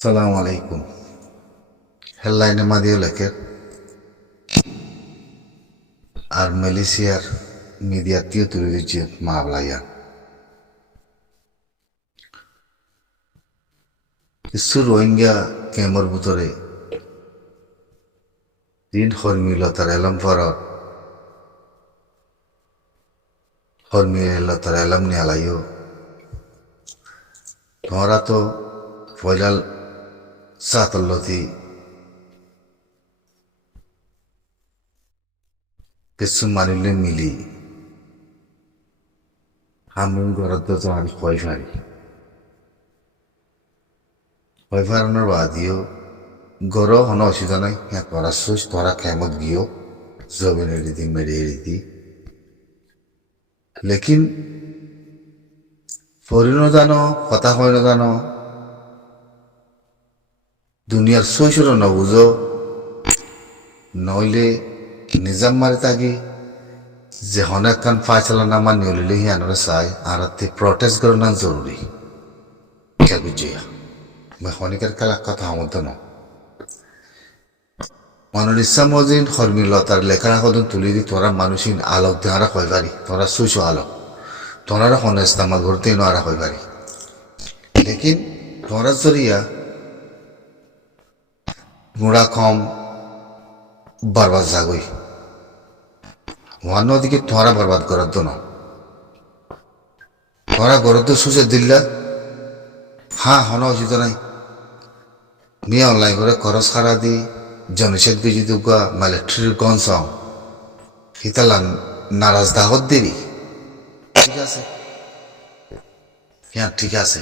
সালাম আলাইকুম হেডলাইনে মাদিও লেখে আর মালয়েশিয়ার মিডিয়াতেও তুলে দিচ্ছে মামলায়া কিছু রোহিঙ্গা ক্যাম্পের ভিতরে দিন হর্মিলতার এলম ফরত হর্মিলতার এলম নিয়ালাইও তোমরা তো ফয়লাল সাতল্লতি কিছু মানিলে মিলি হামুন ঘরত তো আমি কয় ফারানোর বাদিও গরো হন অসুবিধা নাই হ্যাঁ তোরা সুস তোরা কেমত গিয়েও জমিন এড়িদি মেরে এড়িদি লেকিন ফরিনো জানো কথা হয় না জানো দুনিয়ার সৈসর নবুঝো নইলে নিজাম মারে থাকি যে অনেক কান ফাইসলা না মানি হলিলে হিয়ানরে চাই আর প্রটেস্ট করে না জরুরি কে বুঝিয়া মেখনিকের খেলা কথা আমত ন মানুষ ইচ্ছা মজিন হর্মিলতার লেখার এখন তুলি দি তোরা মানুষিন আলোক দেহারা হয় পারি তোরা সুইস আলোক তোরা হনে ইস্তামা ঘুরতে নারা হয় পারি লেকিন তোরা জরিয়া গুড়া কম বরবাদ জাগই অন্যদিকে তোরা বরবাদ করার তো না তোরা গরত সুসে দিল্লা হ্যাঁ হন অসুবিধা নাই মেয়ে অনলাইন করে খরচ খারা দি জনসেদ গেজি দুগা মালেট্রির গনসং হিতালা নারাজ দাহত দেরি ঠিক আছে হ্যাঁ ঠিক আছে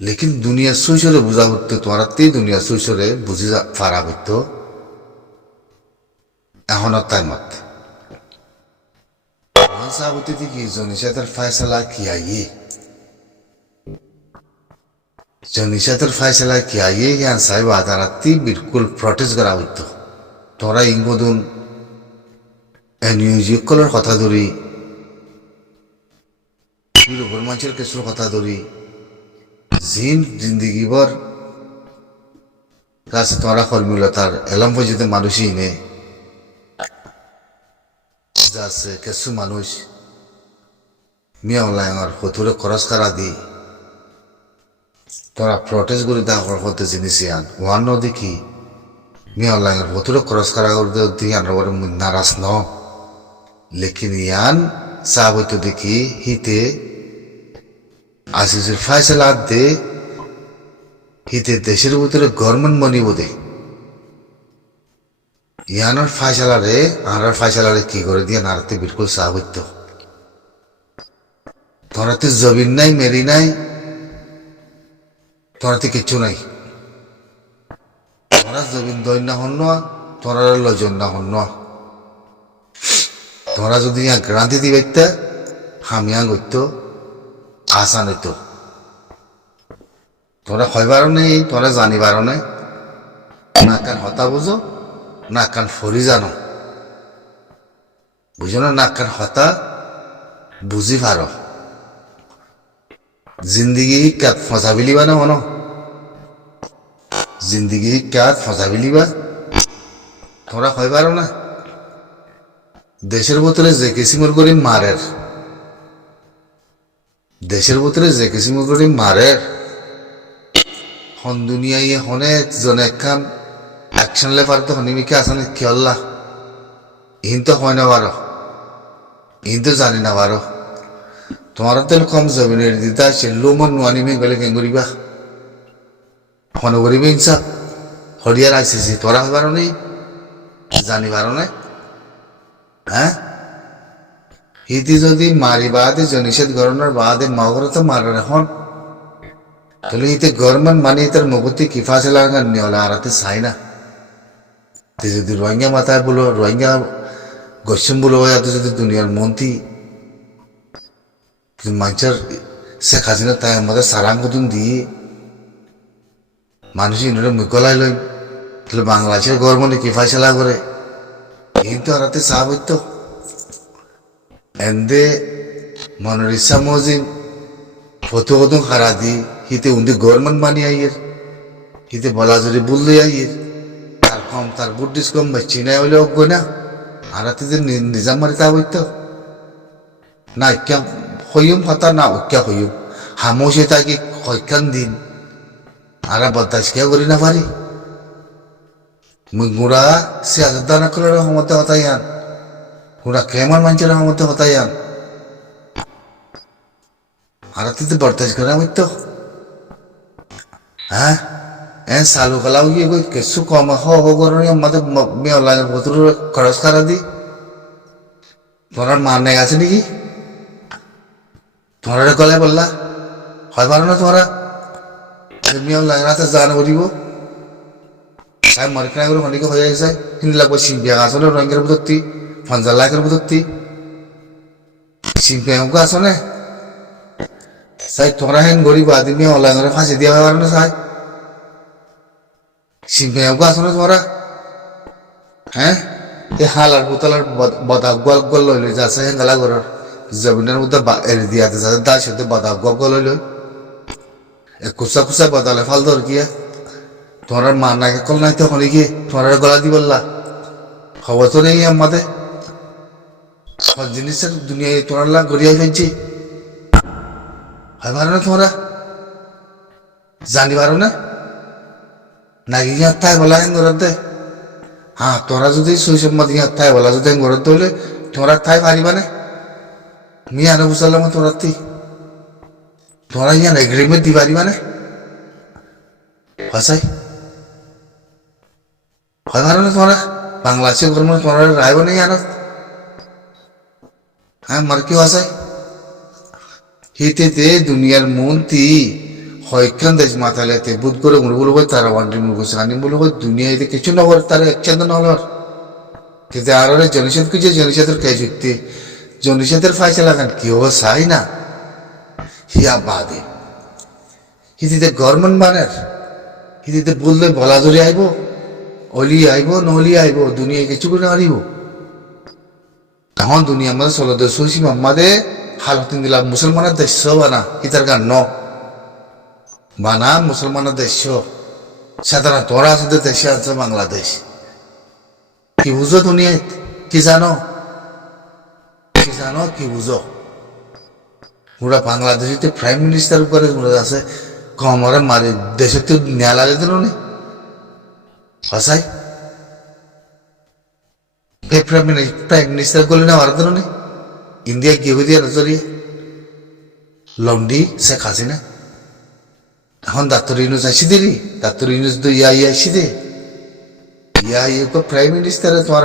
লেকিন দুনিয়া সৈসরে বুঝা করতে তোরা তে দুনিয়া সৈসরে বুঝি ফারা করতো এখনো তাই মত সাবতে কি জনসেদের ফয়সালা কি আইয়ে জনসেদের ফয়সালা কি আইয়ে জ্ঞান সাহেব আদালতি বিলকুল প্রটেস্ট করা হইতো তোরা ইংবদুন এনইউজিকলের কথা ধরি বিরোধী মানুষের কিছুর কথা ধরি জিন জিন্দিগিবর কাছে তোরা ফর্মুলাতার এলাম পর্যন্ত মানুষই নে যাচ্ছে কিছু মানুষ মিয়া অনলাইনের হতুরে খরচ করা দি তোরা প্রটেস্ট করে দেওয়ার হতে জিনিস আন ওয়ান দেখি মিয়া অনলাইনের হতুরে খরচ করা করতে দেখি আমরা নারাজ ন লেকিন ইয়ান সাহ হইতো দেখি হিতে আসিসের ফাইসলা দে হিতে দেশের ভিতরে গভর্নমেন্ট মনি বোধে ইয়ানোর ফাইসালারে আর ফাইসালারে কি করে দিয়ে নাড়াতে বিলকুল সাহ হইত তোরাতে জবিন নাই মেরি নাই তোরাতে কিচ্ছু নাই তোরা জবিন দৈন্য হন না তোরা লজন্য হন না তোরা যদি ইয়া গ্রান্তি দিবে হামিয়া গইত আসান হইত তোরা খয়বার নেই তোরা জানিবার নেই না কান হতা বুঝো না কান ফরি জানো বুঝো না না কান হতা বুঝি পারো জিন্দিগি কাত ফসাবিলিবা না মনো জিন্দিগি কাত ফসাবিলিবা তোরা খয়বার না দেশের বোতলে যে কিসিমর করি মারের দেশের বোতলে যে কিসিমর করি মারের হন দুনিয়ায় হনে জনে একখান অ্যাকশন লে পারতো হনিমিকে আসানে কি আল্লাহ ইন তো হয় না পারো ইন তো জানি না পারো তোমার তেল কম জমিনের দিতা সে লোমন নোয়ানিমে গেলে কেন করিবা হন করিবে ইনসা হরিয়ার আইসিসি তোরা হয় পারো নেই জানি পারো না হ্যাঁ হিতি যদি মারি বাদে জনিষেধ গরণের বাদে মাগরে তো মারার এখন তাহলে হিতে গভর্নমেন্ট মানে তার মুগতি কিফাসে লাগান নিয়লা আরাতে চাই না যদি রোহিঙ্গা মাথায় বলো রোহিঙ্গা গসম বলো যদি দুনিয়ার মন্ত্রী মানুষের শেখ হাসিনা তাই আমাদের সারাঙ্গতুন দিয়ে মানুষ ইনরে মুকলাই লই তাহলে বাংলাদেশের গভর্নমেন্টে কি ফাইসলা করে কিন্তু আরাতে চাপ হইতো এন্দে মনের ইচ্ছা মজিন ফটো কদম খারা দি হিতে উন্দি গভর্নমেন্ট মানি আইয়ের হিতে বলা যদি বললে আইয়ের তার কম তার বুদ্ধিস কম বা চিনাই হইলে অজ্ঞ না আর যে নিজাম মারি তা হইতো না ঐক্যা হইম হতা না ঐক্যা হইম হামসে তাকে হইকান দিন আর বদাস কে করি না পারি মুই গুড়া সে আজাদা করে রহমতে হতাইয়ান গুড়া কেমন মানুষের রহমতে হতাইয়ান আর তুই বরদাস করে হইতো হ্যাঁ এন সালু কালাও গিয়ে কই কিছু কম হগরনি আমাদের মে অনলাইনের ভেতর খরচ করা দি তোমার মানে আছে নাকি তোমার গলায় বললা হয় পারো না তোমরা মে অনলাইন আছে জানা করিব তাই মরিকানা করে অনেকে হয়ে গেছে হিন্দি লাগবে সিম্পিয়া আসলে রঙের বুধত্তি ফঞ্জাল লাখের বুধত্তি সিম্পিয়াকে আসলে সাই তোমরা হেন গরিব আদমি অনলাইনে ফাঁসি দিয়া হয় না সাই সিম্পিয়াকে আসলে তোমরা হ্যাঁ এই হালার বোতলার বদা গোল গোল লই লই যাচ্ছে হেঙ্গালা ঘরের জমিনের মধ্যে এড়ে দিয়াতে যাচ্ছে তার সাথে বদা গোল গোল লই লই কুচা কুচা বদলে ফাল ধর গিয়া তোমার মা নাকে কল নাই তখন কি তোমার গলা দি বললা খবর তো নেই আমাদের সব জিনিসের দুনিয়ায় তোমার লাগ গড়িয়াই ফেলছি হয় পারো না তোমরা জানি পারো না নাকি গিয়ে তাই বলা হেন ঘর দে হ্যাঁ তোরা যদি শৈশব মত গিয়ে তাই বলা যদি ঘর হলে তোমরা তাই পারিবা না মিয়া না বুঝলাম তোরা তোমরা ইয়ান এগ্রিমেন্ট দি পারিবা না ভাষাই হয় পারো না তোমরা বাংলাদেশে কর্ম তোমরা রায়ব নেই আনো হ্যাঁ মার কি ভাষাই হিতে দুনিয়ার মন্ত্রী হয়খান দেশ মাথালেতে বুধ করে মুরগুলো হয় তারা ওয়ান্টি মুরগু সানি বলে হয় দুনিয়ায় কিছু না করে তারা একচন্দ নহলর কিন্তু আর জনসাদ কিছু জনসাদের কে যুক্তি জনসাদের ফাইসলা খান কি হবো চাই না হিয়া বাদে হিতে গভর্নমেন্ট বানের হিতে বললে বলা ধরে আইব অলি আইব নলি আইব দুনিয়ায় কিছু করে আনিব এখন দুনিয়া আমাদের চলো দেশ হয়েছি আমাদের হালতিন দিলাম মুসলমানের দেশ বানা হিতার গান ন বানা মুসলমানের দেশ সাধারণ তোরা আছে দেশে আছে বাংলাদেশ কি বুঝো দুনিয়ায় কি জানো কি বুঝো পুরা বাংলাদেশে প্রাইম মিনিস্টার উপরে আছে কমরে মারি দেশে তো নেয়া লাগে দিল নি হাসাই প্রাইম মিনিস্টার করলে না ভারত নি ইন্ডিয়া কি হয়ে দিয়ে নজরিয়ে লন্ডি শেখ হাসিনা এখন ডাক্তার ইউনুস আসি দিলি ডাক্তার ইউনুস তো ইয়া আসি প্রাইম মিনিস্টার তোমার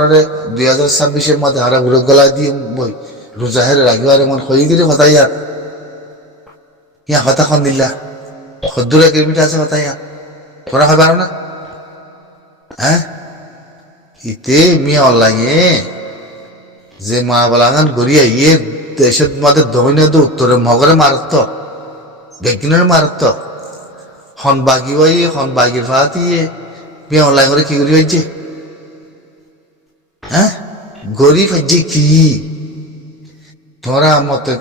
2026 মধ্যে হারা ঘুরে গলা দিয়ে বই রোজাহের রাখিবার এমন হয়ে দিলে হতাইয়া ইয়া হতা খন দিলা সদ্দুর এগ্রিমেন্ট আছে হতাইয়া তোরা হয় পারো না হ্যাঁ ইতে মিয়া অনলাইনে যে মা বলাগান গড়িয়া ইয়ে দেশের মধ্যে দমিনে তো উত্তরে মগরে মারত বেগিনের মারত হন বাগি হই হন বাগির ফাতিয়ে মিয়া অনলাইন করে কি করি হয়েছে হ্যাঁ গরিব হয়েছে কি তোরা মতে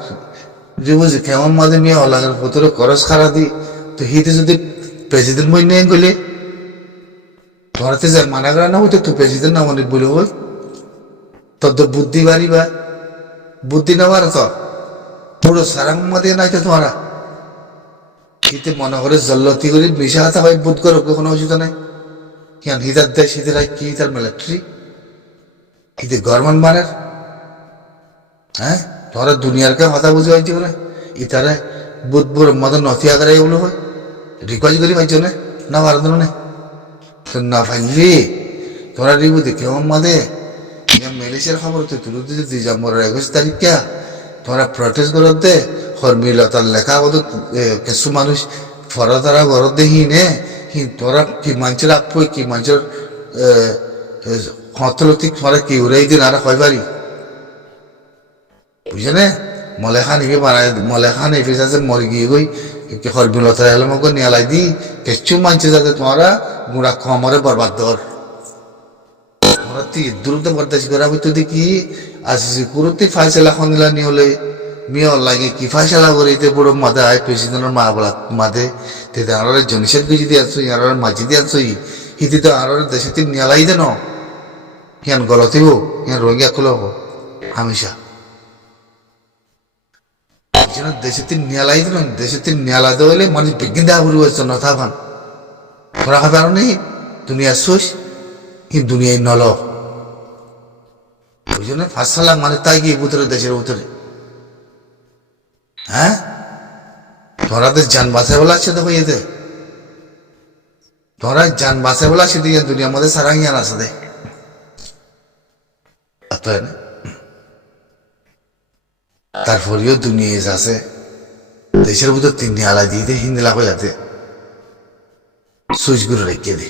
যে বুঝি কেমন মাঝে মিয়া অনলাইনের ভেতরে খরচ খারা দি তো হিতে যদি প্রেসিডেন্ট মই নেই গেলে তোরাতে যে মানা করা না হইতো তো প্রেসিডেন্ট না মনে বলে হই তোর তো বুদ্ধি বাড়িবা বুদ্ধি না বাড়ো তো পুরো সারাং মধ্যে নাই তো তোমরা হিতে মনে করে জল্লতি করে মিশা হাতা হয় বুধ করো কোনো অসুবিধা নাই কেন হিতার দেশ হিতের কি তার মিলিটারি হিতে গভর্নমেন্ট মানের হ্যাঁ তোরা দুনিয়ার কে কথা বুঝে পাইছো না ইতারে বুধ বুড় মদন নথিয়া করে এগুলো হয় রিকোয়েস্ট করি পাইছো না ভারত না তো না ফাইলি তোরা রিবু দেখে মাদে মালয়েশিয়ার খবর তো তুলে দিতে ডিসেম্বরের 21 তারিখ কে তোরা প্রটেস্ট করতে হরমিলতার লেখা কত কিছু মানুষ ফরাতারা ঘর দেখি নে তোরা কি মানুষের আপই কি মানুষের হতলতিক ফলে কি উড়াই দিন আর হয় পারি বুঝে নে মলেখান এগিয়ে বানায় মলেখান এফিস আছে মরে গিয়ে গই হরমিলতার এলাম নিয়ালাই দি কিছু মানুষ যাতে তোমরা গুড়া কমরে বরবাদ দর দ্রুত বরদাস্ত করা হইতো দেখি আসি কুরুতি ফাইসলা খনিলা নিয়ে হলে মিয়া লাগে কি ফাইসালা করিতে বড় মাদে আয় প্রেসিডেন্টের মা বলা মাদে তেতে আর জনিষেধ গুজি দিয়ে আনছো আর মাঝি দিয়ে আনছো হিতি তো আর দেশে তিন নিয়ালাই দেন হিয়ান গলতিব হিয়ান রোহিঙ্গা খুলো হবো হামেশা দেশে তিন নিয়ালাই দেন দেশে তিন নিয়ালা দেওয়ালে মানুষ বিজ্ঞান দেওয়া বুড়ি হয়েছে নথা ভান তোরা খাবে আর নেই দুনিয়া শেষ হি দুনিয়ায় নল ওই জন্য ফার্স্ট সালাম মানে তাই গিয়ে ভিতরে দেশের ভিতরে হ্যাঁ তোরা তো যান বাসায় বলা আছে দেখো এতে তোরা যান বাসায় বলা আছে দিয়ে দুনিয়ার মধ্যে সারা জ্ঞান আছে দে তারপরেও দুনিয়া আছে দেশের ভিতর তিনটি আলাই দিয়ে দে হিন্দি লাভ যাতে সুইচ গুলো রেখে দে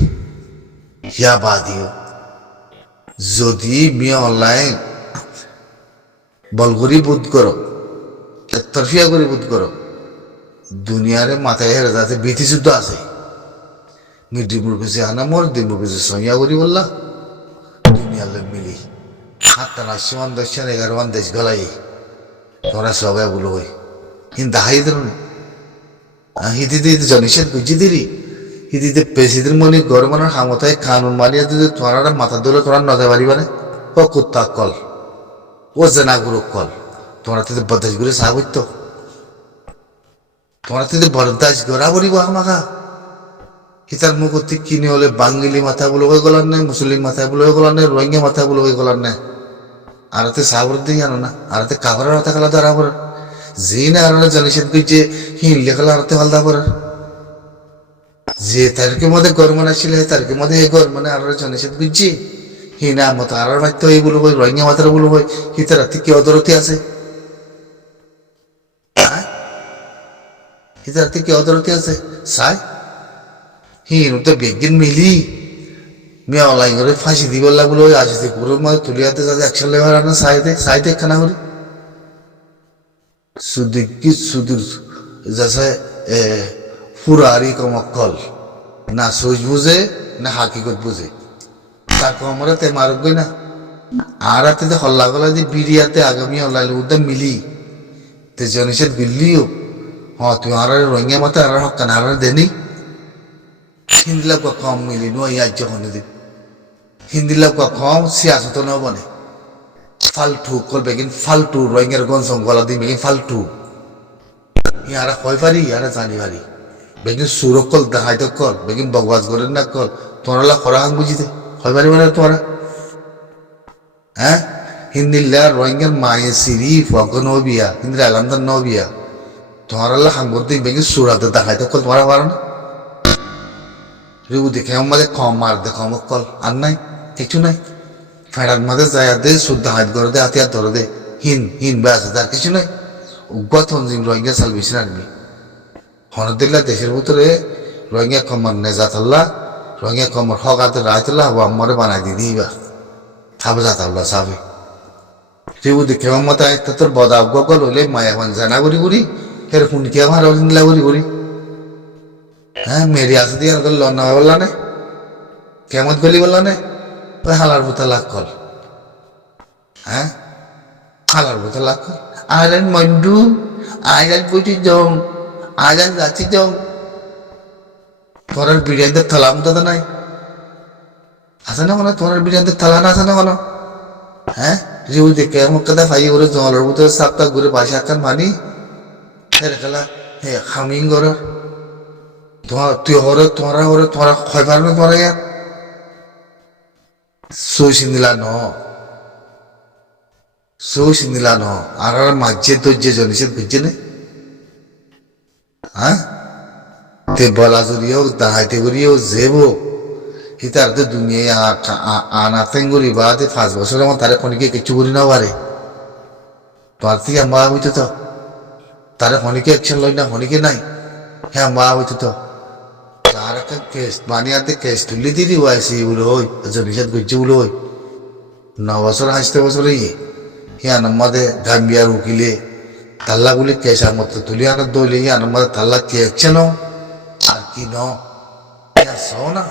ইয়া বাদিও যদি মিয়া অনলাইন বলগরি বোধ করো তরফিয়া করে বোধ করো দুনিয়ারে মাথায় হেরে যাতে বিধি যুদ্ধ আছে ডিমুর পেছে আনা মোর ডিমুর পেছে সইয়া করি বললা দুনিয়ার লোক মিলি 7টা 10মান 10টা 11মান দেশ গলাই তোরা সবাই বলো হই কিন্তু হাই ধরুন হিদিতে জনিষেধ বুঝি দিলি হিদিতে প্রেসিডেন্ট মনে গরমানোর হামতায় কানুন মানিয়ে দিতে তোরা মাথা ধরে তোরা নদে পারিবা না ও কুত্তা কল ও জেনা গুরু কল তোরা তো বদাস করে সাহ করতো তোরা তো বরদাস গড়া পড়িব আমাকা হিতার মুখতি কিনে হলে বাঙালি মাথা বলে হয়ে গলার নাই মুসলিম মাথা বলে হয়ে গলার নাই রোহিঙ্গা মাথা বলে হয়ে গলার নাই আরতে সাবর দিয়ে জানো না আরতে কাপড়ের মাথা খেলা ধরা পড়ে যে না আর জনিষেধ করছে হিন লেখালা আরতে হালদা পড়ে যে তারিখের মধ্যে গরমান আসছিল তারিখের মধ্যে এই গরমানে আর জনিষেধ করছি হিনা মতো আর মাত্র এই বলবো রোহিঙ্গা মাথার বলবো হিতার রাতে কি অদরতি আছে হিতার রাতে কি অদরতি আছে সাই হিন তো বেগিন মিলি মিয়া অনলাইন করে ফাঁসি দিব লাগলো আসতে পুরো মধ্যে তুলিয়াতে যাতে একশন লেবার আনা সাইতে খানা করি শুধু কি শুধু যাচ্ছে ফুরারি কমকল না সোজ বুঝে না হাকিকত বুঝে তার কমরে তে মারক গই না আর হাতে হল্লা গলা দিয়ে বিড়িয়াতে আগামী অনলাইন উদ্যম মিলি তে জনিষেধ বিল্লিও হ্যাঁ তুই আর রোহিঙ্গা মতো আর হকান আর দেনি হিন্দি লোক কম মিলি নো ইয়ার যখন দিন হিন্দি লোক কম সিয়াসত ন বনে ফালতু কল বেগিন ফালতু রোহিঙ্গার গনসং গলা দিন বেগিন ফালতু ইয়ারা কয় পারি ইয়ারা জানি পারি বেগিন সুরক কল দেখাইত কল বেগিন বকবাস করেন না কল তোরা খরা হাং বুঝিতে কয় পারি মানে তোরা হ্যাঁ হিন্দিল্লা রোহিঙ্গার মায়ে সিরিফ অগ নবিয়া হিন্দি আলামদার নবিয়া তোরা হাং করতে বেগিন সুরাতে দেখাইত কল তোরা পারো না রিউ দেখে আমাদের কম মার দেখো আমার কল আর নাই কিছু নাই ফেরার মাঝে যায় দে শুদ্ধ হাত করে দে হাতিয়ার ধরে দে হিন আছে তার কিছু নাই উগ্গত হনজিম রোহিঙ্গা সালভেশন আর্মি হনদিল্লা দেশের ভিতরে রোহিঙ্গা কমর নেজাতাল্লাহ রোহিঙ্গা কমর হক হাতে রায়তুল্লাহ হবো আমারে বানাই দিয়ে দিবা থাবে যাতাল্লাহ সাবে রিউ দেখে আমার তোর বদা গল হইলে মায়া মান জানা করি করি এর ফুনকে আমার রোহিঙ্গা করি হ্যাঁ মেরি আসে দিয়ে লন্না বললা নে কেমন গলি বললা নে ওই হালার বোতা লাগ কল হ্যাঁ হালার বোতা লাগ কল আইলেন মন্ডু আইলেন বুঝি জং আইলেন যাচ্ছি জং তোর বিরিয়ানিতে থালাম তো নাই আছে না কোনো তোর বিরিয়ানিতে থালা না আছে না কোনো হ্যাঁ রিউ দেখে আমার কথা ভাই ওরে জলের ভিতরে সাপটা ঘুরে বাসা খান মানি হেরে খেলা হে খামিং করো তুই তোরা খয় পার না তোরা ইয়ার সৌসিন্দিলা ন আর মাঝে দর্জে জনিষেধ বুঝছে না হ্যাঁ তে বলা জড়িয়েও দাহাইতে করিও যেবো হিতার তো দুনিয়ায় আনাতেন করি বা 5 বছর আমার তারে ফোনকে কিছু করি না পারে তোর থেকে মা হইতো তো তারে ফোনকে একশন লই না ফোনকে নাই হ্যাঁ মা হইতো তো আর একটা কেস বানিয়াতে কেস তুলি দিলি ওয়াইসি বলে হই জনিষেধ করছে বলে হই 9 বছর 8 বছর হিয়া আমাদের গাম্বিয়ার উকিলে তাল্লাগুলি কেসার মতো তুলি আনার দইলে হিয়া আমাদের তাল্লা কেছে ন আর কি ন না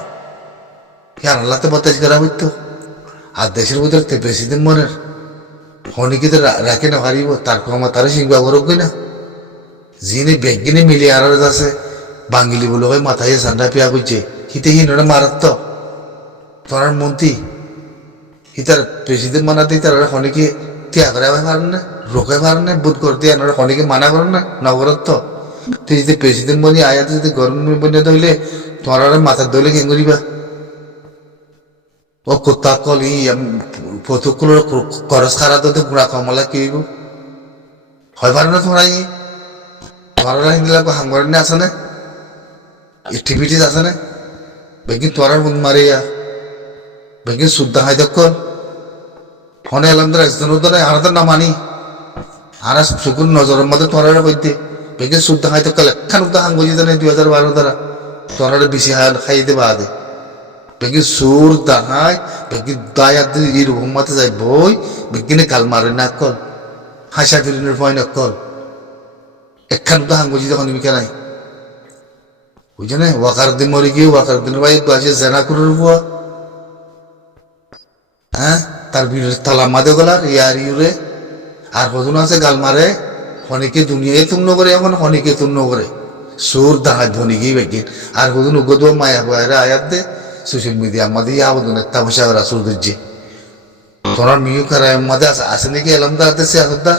হিয়া আল্লাহতে বাতাস করা হইতো আর দেশের ভিতরে প্রেসিডেন্ট মনের হনিকিতে রাখে না হারিব তার কমা তারা সিংবা করব না যিনি বেগিনে মিলি আর আছে বাঙালি বলে হয় মাথায় সান্ডা পিয়া করছে হিতে হিনরে মারাত্ম তোরার মন্ত্রী হিতার প্রেসিডেন্ট মানাতে তার হনিকে ত্যাগ করে পারেন না রোকে পারেন না বুধ করতে আনার হনিকে মানা করেন না নগরত্ব তুই যদি প্রেসিডেন্ট বনি আয়াতে যদি গরম বনে ধরলে তোরার মাথার ধরলে কেন করিবা ও কোথা কল ই প্রতকুলের খরচ খারা তো গুড়া কমলা কি হইব হয় পারে না তোমরা ই তোরা হিন্দিলাকে হাঙ্গরেন আছে না এক্টিভিটিস আছে না বেগিন তোরার গুণ মারিয়া বেগিন শুদ্ধ হয় দক্ষর ফোনে এলাম তো রাজধান উদ্ধারে আনাদের না মানি আনা শুকুর নজরের মধ্যে তোরার বইতে বেগিন শুদ্ধ হয় দক্ষর একখান উদ্ধার হাঙ্গজি জানে 2012 দ্বারা তোরার বেশি খাইয়ে দেবা আদে বেগি সুর দাহাই বেগি দায়াত ইর হুম্মাতে যায় বই বেগিনে কাল মারে না কল হাসা ফিরিনের ভয় না কল একখান তো হাঙ্গুজি যখন মিকা নাই বুঝছে না ওয়াকার দিন মরে গিয়ে ওয়াকার দিনের ভাই আসে জেনা করার বুয়া হ্যাঁ তার বিরুদ্ধে তালা মাদে গলার ইয়ার ইউরে আর কজন আছে গাল মারে হনিকে দুনিয়ায় তুম করে এখন হনিকে তুম করে সুর দাহাই ধনী গিয়ে বেগি আর কজন উগদ মায়া বয়ারে আয়াত দে সোশ্যাল মিডিয়া আমাদের আবেদন একটা বসে ওরা সৌন্দর্য তোরার মিউ খারাপ আমাদের আছে নাকি এলামদার দেশে আসদার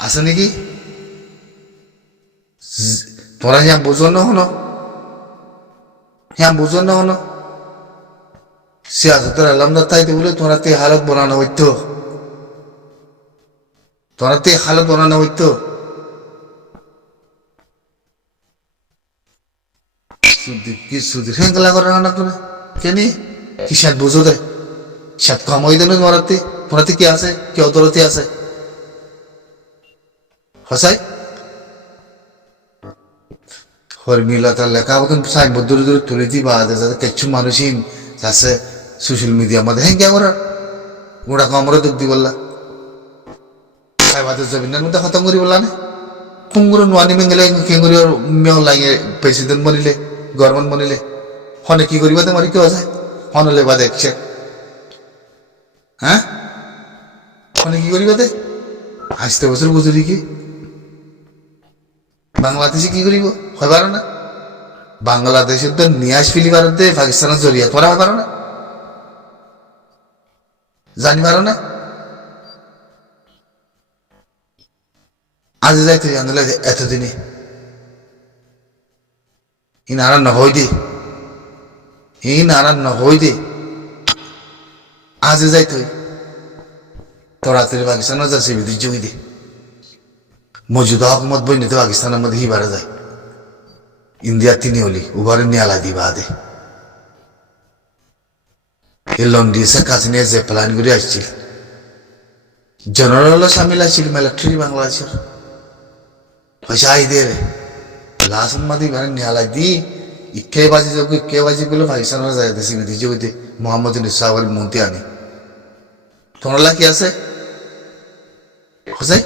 আছে নাকি তোরা হ্যাঁ বুঝো না হনো হ্যাঁ বুঝো না হনো সিয়াসতের এলামদার তাইতে বলে তোরা তে হালত বানানো হইতো তোরা তে হালত বানানো হইতো কি সুদীর হেঙ্গলা করে না তুমি কেনি কি সাত বুঝো দে সাত কম হয়ে দেবে তোমারাতে কি আছে কি অদরতি আছে হসাই হরমিলা তার লেখা মতন সাইনবোর্ড দূরে দূরে তুলে দিবা যাতে কিছু মানুষই আছে সোশ্যাল মিডিয়ার মধ্যে হ্যাঁ কেমন গোড়া কমরে দুঃখ দি বললা সাইবাদের জমিনের মধ্যে খতম করি বললা না পুঙ্গুর নোয়ানি মেঙ্গেলে কেঙ্গুরি মেয় লাগে প্রেসিডেন্ট বনিলে গভর্নমেন্ট বনিলে হনে কি করিবা তোমার কেউ আছে হনলে বা দেখছে হ্যাঁ হনে কি করিবা দে আসতে বছর বুঝলি কি বাংলাদেশে কি করিব হয় পারো না বাংলাদেশের তো নিয়াজ ফিলি পারতে পাকিস্তানের জড়িয়া তোরা হয় পারো না জানি পারো না আজ যাইতে জানলে এতদিনে ইনারা নহই দে ইনারা নহই দে আজ যাইতে তোরা তেরে পাকিস্তানের যাচ্ছে বিদ্যুৎ যোগী দে মজুদা হকমত বই নিতে পাকিস্তানের মধ্যে হিবারে যায় ইন্ডিয়া তিনি হলি উবারে নিয়ালা দিবা দে এই লন্ডি শেখ হাসিনা যে প্ল্যান করে আসছিল জেনারেল সামিল আসছিল মিলিটারি বাংলাদেশের পয়সা আই দে রে লাসন মাদি মানে নিয়ালা দি ইকে বাজি বলে পাকিস্তানের যায় দেশি বিধি যোগীতে মোহাম্মদ ইউনুস মন্ত্রী আনি তোমরা কি আছে হোসাই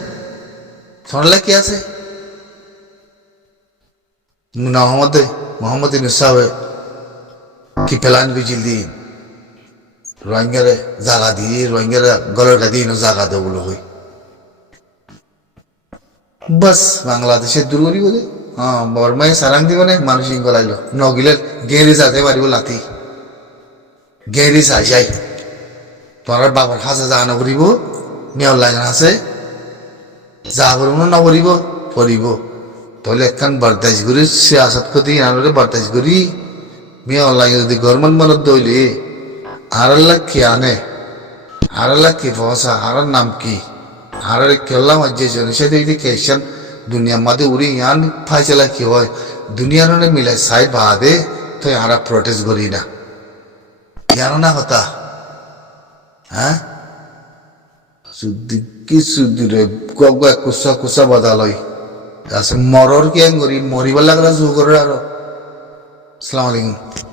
তোমরা কি আছে মোহাম্মদ ইউনুস কি প্ল্যান করেছিল দিন রোহিঙ্গারে জাগা দিয়ে রোহিঙ্গারে গলের গাদি জাগা দেবো বলে হই বাস বাংলাদেশের দূর করি বলে হ্যাঁ বর্মায় সারাং দিব না মানুষ গলাইল নগিলে গেঁড়ি যাতে পারিব লাথি গেঁড়ি চাই যাই তোমার বাবার হাসে যা নকরিব মেয়র লাগান আছে যা করব না নকরিব পড়িব তাহলে একখান বার্তাইশ করি সে আসাদ করি আনরে বার্তাইশ করি মেয়র লাগে যদি গভর্নমেন্ট মনত দইলে আর কি আনে আর কি ফসা আর নাম কি আর কেলা মজ্জে সে দেখি কেশন দুনিয়ার মাঝে উড়ি ইয়ান ফাইসলা কি হয় দুনিয়ার মিলাই সাই বাদে তো ইয়ারা প্রোটেস্ট করি না ইয়ানো না হতা হ্যাঁ কি সুদূরে কুসা কুসা বদালয় আছে মরর কি করি মরিবার লাগলা জু করে আরো আসসালামু আলাইকুম